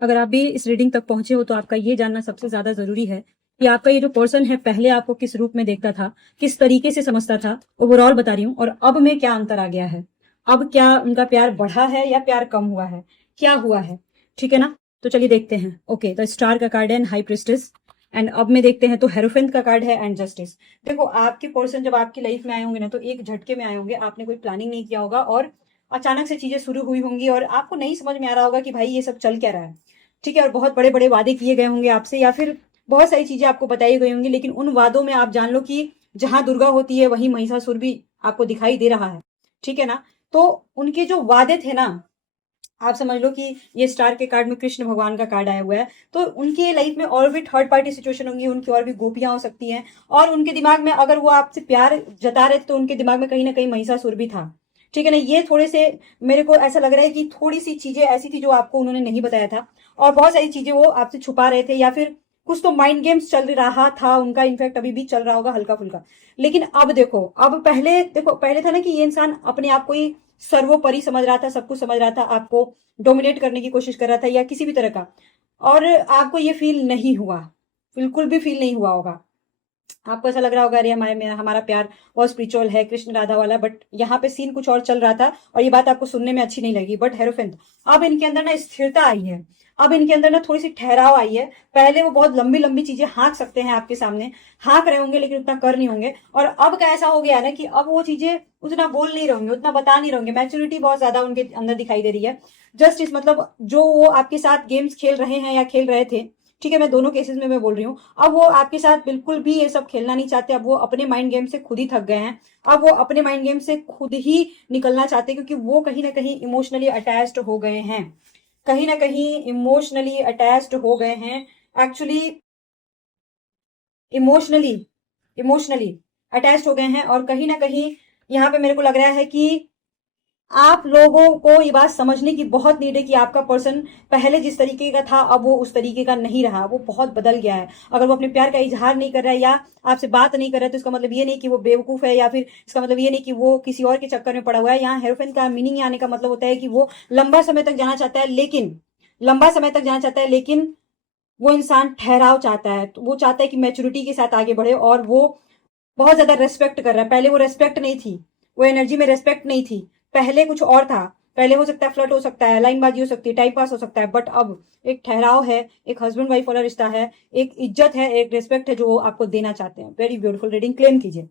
अगर आप भी इस रीडिंग तक पहुंचे हो तो आपका ये जानना सबसे ज्यादा जरूरी है कि आपका ये जो पर्सन है पहले आपको किस रूप में देखता था, किस तरीके से समझता था, ओवरऑल बता रही हूँ, और अब में क्या अंतर आ गया है। अब क्या उनका प्यार बढ़ा है या प्यार कम हुआ है, क्या हुआ है। ठीक है ना। तो चलिए देखते हैं। ओके, तो स्टार का कार्ड है एंड हाई प्रिस्टेस, एंड अब में देखते हैं तो हेरोफेंट का कार्ड है एंड जस्टिस। देखो, आपके पर्सन जब आपकी लाइफ में आए होंगे ना तो एक झटके में आए होंगे, आपने कोई प्लानिंग नहीं किया होगा और अचानक से चीजें शुरू हुई होंगी और आपको नहीं समझ में आ रहा होगा कि भाई ये सब चल क्या रहा है। ठीक है, और बहुत बड़े बड़े वादे किए गए होंगे आपसे, या फिर बहुत सारी चीजें आपको बताई गई होंगी, लेकिन उन वादों में आप जान लो कि जहां दुर्गा होती है वहीं महिषासुर भी आपको दिखाई दे रहा है। ठीक है ना। तो उनके जो वादे थे ना, आप समझ लो कि ये स्टार के कार्ड में कृष्ण भगवान का कार्ड आया हुआ है, तो उनके लाइफ में और भी थर्ड पार्टी सिचुएशन होंगी, उनकी और भी गोपियां हो सकती हैं, और उनके दिमाग में अगर वो आपसे प्यार जता रहे थे तो उनके दिमाग में कहीं ना कहीं महिषासुर भी था। ठीक है ना। ये थोड़े से मेरे को ऐसा लग रहा है कि थोड़ी सी चीजें ऐसी थी जो आपको उन्होंने नहीं बताया था, और बहुत सारी चीजें वो आपसे छुपा रहे थे, या फिर कुछ तो माइंड गेम्स चल रहा था उनका, इनफैक्ट अभी भी चल रहा होगा हल्का फुल्का। लेकिन अब देखो, अब पहले देखो, पहले था ना कि ये इंसान अपने आप को ही सर्वोपरि समझ रहा था, सब कुछ समझ रहा था, आपको डोमिनेट करने की कोशिश कर रहा था या किसी भी तरह का, और आपको ये फील नहीं हुआ, बिल्कुल भी फील नहीं हुआ होगा। आपको ऐसा लग रहा होगा अरे हमारा प्यार बहुत स्पिरिचुअल है, कृष्ण राधा वाला, बट यहाँ पे सीन कुछ और चल रहा था और ये बात आपको सुनने में अच्छी नहीं लगी। बट हेरोफेंट, अब इनके अंदर ना स्थिरता आई है, अब इनके अंदर ना थोड़ी सी ठहराव आई है। पहले वो बहुत लंबी लंबी चीजें हाँक सकते हैं आपके सामने, हाँक रहे होंगे लेकिन उतना कर नहीं होंगे, और अब का ऐसा हो गया ना कि अब वो चीजें उतना बोल नहीं रहेंगे, उतना बता नहीं रहेंगे, मैच्योरिटी बहुत ज्यादा उनके अंदर दिखाई दे रही है। जस्ट इस मतलब जो वो आपके साथ गेम्स खेल रहे हैं या खेल रहे थे, ठीक है, मैं दोनों केसेस में मैं बोल रही हूँ, अब वो आपके साथ बिल्कुल भी ये सब खेलना नहीं चाहते। अब वो अपने माइंड गेम से खुद ही थक गए हैं, अब वो अपने माइंड गेम से खुद ही निकलना चाहते हैं, क्योंकि वो कहीं ना कहीं इमोशनली अटैच्ड हो गए हैं, कहीं ना कहीं इमोशनली अटैच्ड हो गए हैं, एक्चुअली इमोशनली इमोशनली अटैच्ड हो गए हैं। और कहीं ना कहीं यहाँ पे मेरे को लग रहा है कि आप लोगों को ये बात समझने की बहुत नीड है कि आपका पर्सन पहले जिस तरीके का था अब वो उस तरीके का नहीं रहा, वो बहुत बदल गया है। अगर वो अपने प्यार का इजहार नहीं कर रहा है या आपसे बात नहीं कर रहा है तो इसका मतलब ये नहीं कि वो बेवकूफ है, या फिर इसका मतलब ये नहीं कि वो किसी और के चक्कर में पड़ा हुआ है। यहाँ हेरोफेन का मीनिंग आने का मतलब होता है कि वो लंबा समय तक जाना चाहता है, लेकिन लंबा समय तक जाना चाहता है लेकिन वो इंसान ठहराव चाहता है, तो वो चाहता है कि मैच्योरिटी के साथ आगे बढ़े, और वो बहुत ज्यादा रेस्पेक्ट कर रहा है। पहले वो रेस्पेक्ट नहीं थी, वो एनर्जी में रेस्पेक्ट नहीं थी, पहले कुछ और था। पहले हो सकता है फ्लर्ट हो सकता है, लाइनबाजी हो सकती है, टाइम पास हो सकता है, बट अब एक ठहराव है, एक हस्बैंड वाइफ वाला रिश्ता है, एक इज्जत है, एक रेस्पेक्ट है जो वो आपको देना चाहते हैं। वेरी ब्यूटीफुल रीडिंग, क्लेम कीजिए।